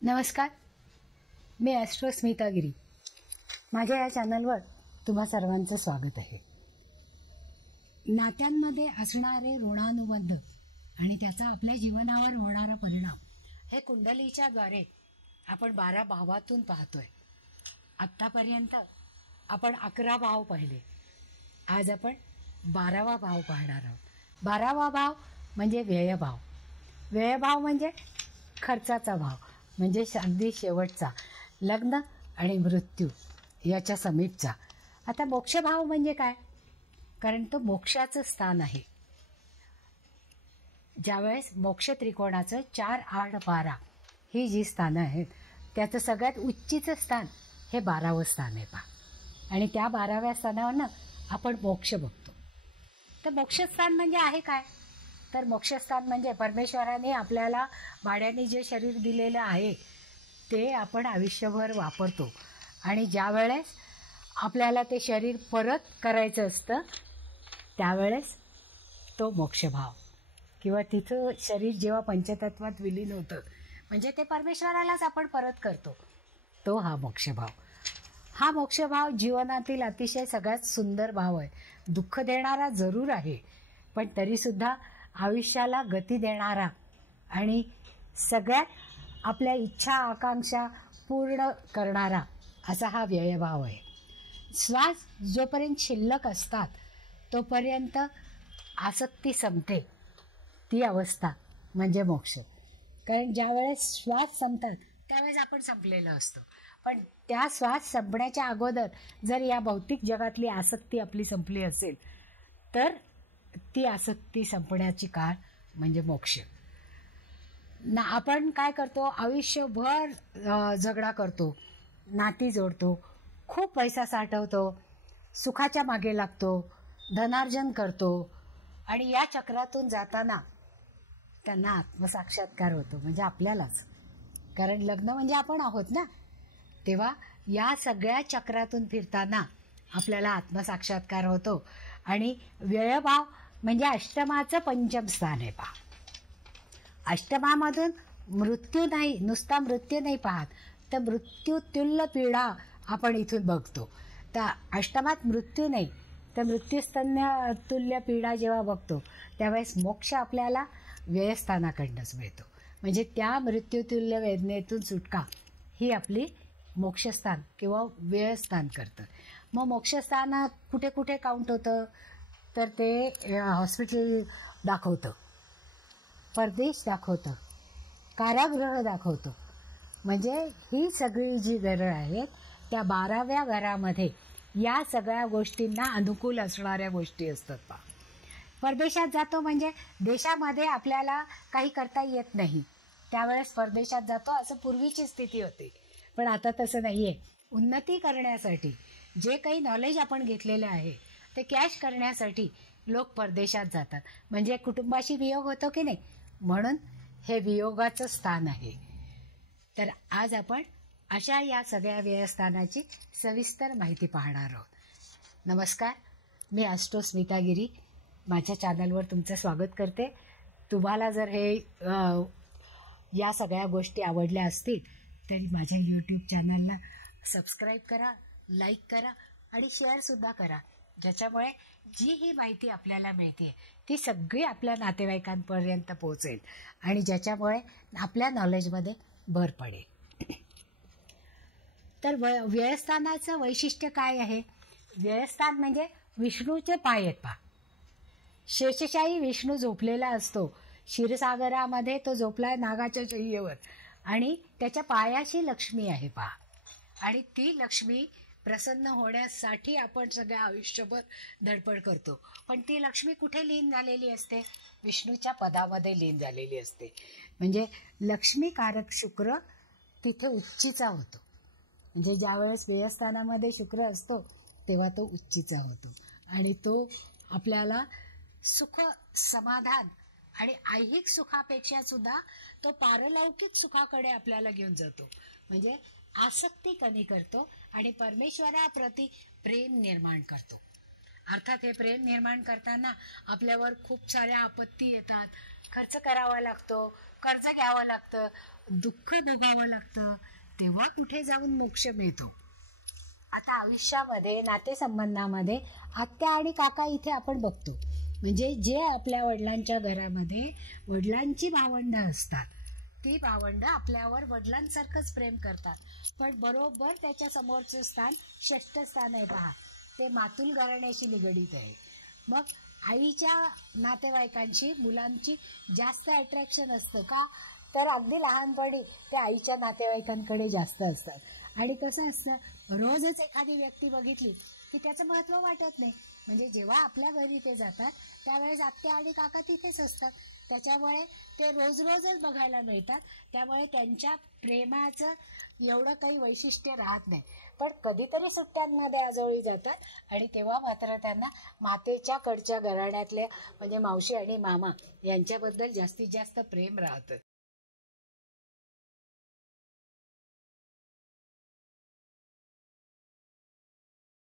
नमस्कार, मी ॲस्ट्रो स्मिता गिरी. माझ्या या चॅनलवर तुम्हा सर्वांचं स्वागत आहे. नात्यांमध्ये असणारे ऋणानुबंध आणि त्याचा आपल्या जीवनावर होणारा परिणाम हे कुंडलीच्या द्वारे आपण 12 भावातून पाहतोय. आत्तापर्यंत आपण 11 भाव पाहिले. आज आपण 12वा भाव पाहणार आहोत. 12वा भाव म्हणजे व्ययभाव. व्ययभाव म्हणजे खर्चाचा भाव, म्हणजे अगदी शेवटचा, लग्न आणि मृत्यू याच्या समीपचा. आता मोक्षभाव म्हणजे काय? कारण तो मोक्षाचं स्थान आहे. ज्यावेळेस मोक्ष त्रिकोणाचं 4, 8, 12 ही जी स्थानं आहेत त्याचं सगळ्यात उच्चीचं स्थान हे 12वं स्थान आहे पहा. आणि त्या 12व्या स्थानावरनं आपण मोक्ष बघतो. तर मोक्षस्थान म्हणजे आहे काय? तर मोक्षस्थान म्हणजे परमेश्वराने आपल्याला भाड्याने जे शरीर दिलेलं आहे ते आपण आयुष्यभर वापरतो आणि ज्या वेळेस आपल्याला ते शरीर परत करायचं असतं त्यावेळेस तो मोक्षभाव किंवा तिथं शरीर जेव्हा पंचतत्वात विलीन होतं म्हणजे ते परमेश्वरालाच आपण परत करतो, तो हा मोक्षभाव. हा मोक्षभाव जीवनातील अतिशय सगळ्यात सुंदर भाव आहे. दुःख देणारा जरूर आहे, पण तरीसुद्धा आयुष्याला गती देणारा आणि सगळ्यात आपल्या इच्छा आकांक्षा पूर्ण करणारा असा हा व्ययभाव आहे. श्वास जोपर्यंत शिल्लक असतात तोपर्यंत आसक्ती संपते, ती अवस्था म्हणजे मोक्ष. कारण ज्यावेळेस श्वास संपतात त्यावेळेस आपण संपलेलं असतो. पण त्या श्वास संपण्याच्या अगोदर जर या भौतिक जगातली आसक्ती आपली संपली असेल तर ती आसक्ती संपण्याची काळ म्हणजे मोक्ष. आपण काय करतो? आयुष्यभर झगडा करतो, नाती जोडतो, खूप पैसा साठवतो, सुखाच्या मागे लागतो, धनार्जन करतो आणि या चक्रातून जाताना त्यांना आत्मसाक्षात्कार होतो, म्हणजे आपल्यालाच. कारण लग्न म्हणजे आपण आहोत ना. तेव्हा या सगळ्या चक्रातून फिरताना आपल्याला आत्मसाक्षात्कार होतो. आणि व्ययभाव म्हणजे अष्टमाचं पंचम स्थान आहे पहा. अष्टमामधून मृत्यू नाही, नुसता मृत्यू नाही पाहत, तर मृत्यूतुल्य पीडा आपण इथून बघतो. तर अष्टमात मृत्यू नाही तर मृत्यूस्तन्य तुल्य पीडा जेव्हा बघतो त्यावेळेस मोक्ष आपल्याला व्ययस्थानाकडनंच मिळतो. म्हणजे त्या मृत्यूतुल्य वेदनेतून सुटका ही आपली मोक्षस्थान किंवा व्ययस्थान करतं. मग मोक्षस्थान कुठे कुठे काउंट होतं? तर ते हॉस्पिटल दाखवतं, परदेश दाखवतं, कारागृह दाखवतं. म्हणजे ही सगळी जी घरं आहेत त्या 12व्या घरामध्ये या सगळ्या गोष्टींना अनुकूल असणाऱ्या गोष्टी असतात पहा. परदेशात जातो म्हणजे देशामध्ये आपल्याला काही करता येत नाही, त्यावेळेस परदेशात जातो, असं पूर्वीची स्थिती होती. पण आता तसं नाही आहे. उन्नती करण्यासाठी जे काही नॉलेज आपण घेतलेलं आहे ते कॅश करण्यासाठी लोक परदेशात जातात. म्हणजे कुटुंबाशी वियोग होतो की नाही, म्हणून हे वियोगाचं स्थान आहे. तर आज आपण अशा या सगळ्या व्ययस्थानाची सविस्तर माहिती पाहणार आहोत. नमस्कार, मी ॲस्ट्रो स्मिता गिरी माझ्या चॅनलवर तुमचं स्वागत करते. तुम्हाला जर हे या सगळ्या गोष्टी आवडल्या असतील तरी माझ्या यूट्यूब चॅनलला सबस्क्राईब करा, लाईक करा आणि शेअरसुद्धा करा, ज्याच्यामुळे जी ही माहिती आपल्याला मिळते ती सगळी आपल्या नातेवाईकांपर्यंत पोहोचेल आणि ज्याच्यामुळे आपल्या नॉलेजमध्ये भर पडेल. तर व्ययस्थानाचं वैशिष्ट्य काय आहे? व्ययस्थान म्हणजे विष्णूचे पाय आहेत पहा. शेषशाही विष्णू झोपलेला असतो क्षीरसागरामध्ये, तो झोपलाय नागाच्या शय्येवर आणि त्याच्या पायाशी लक्ष्मी आहे पहा. आणि ती लक्ष्मी प्रसन्न होण्यासाठी आपण सगळ्या आयुष्यभर धडपड करतो. पण ती लक्ष्मी कुठे लीन झालेली असते? विष्णूच्या पदामध्ये लीन झालेली असते. म्हणजे लक्ष्मीकारक शुक्र तिथे उच्चीचा होतो. म्हणजे ज्यावेळेस व्ययस्थानामध्ये शुक्र असतो तेव्हा तो उच्चीचा होतो आणि तो आपल्याला सुख, समाधान आणि ऐहिक सुखापेक्षा सुद्धा तो पारलौकिक सुखाकडे आपल्याला घेऊन जातो. म्हणजे आसक्ती कमी करतो आणि परमेश्वराप्रती प्रेम निर्माण करतो. अर्थात हे प्रेम निर्माण करताना आपल्यावर खूप साऱ्या आपत्ती येतात, खर्च करावा लागतो, कर्ज घ्यावं लागतं, दुःख भोगावं लागतं, तेव्हा कुठे जाऊन मोक्ष मिळतो. आता आयुष्यामध्ये नातेसंबंधामध्ये आत्या आणि काका इथे आपण बघतो, म्हणजे जे आपल्या वडिलांच्या घरामध्ये वडिलांची भावंडं असतात, ती भावंडं आपल्यावर वडिलांसारखंच प्रेम करतात. पण बरोबर त्याच्या समोरचं स्थान षष्ठ स्थान आहे पहा, ते मातुल घराण्याशी निगडीत आहे. मग आईच्या नातेवाईकांची मुलांची जास्त अट्रॅक्शन असतं का, तर अगदी लहानपणी ते आईच्या नातेवाईकांकडे जास्त असतात. आणि कसं असतं, रोजच एखादी व्यक्ती बघितली की त्याचं महत्त्व वाटत नाही. म्हणजे जेव्हा आपल्या घरी ते जातात त्यावेळेस आत्या आणि काका तिथेच असतात, त्याच्यामुळे ते रोज रोजच बघायला मिळतात. त्यामुळे त्यांच्या प्रेमाचं एवढं काही वैशिष्ट्य राहत नाही. पण कधीतरी सुट्ट्यांमध्ये आजोळी जातात आणि तेव्हा मात्र त्यांना मातेच्या कडच्या घराण्यातल्या म्हणजे मावशी आणि मामा यांच्याबद्दल जास्तीत जास्त प्रेम राहतं.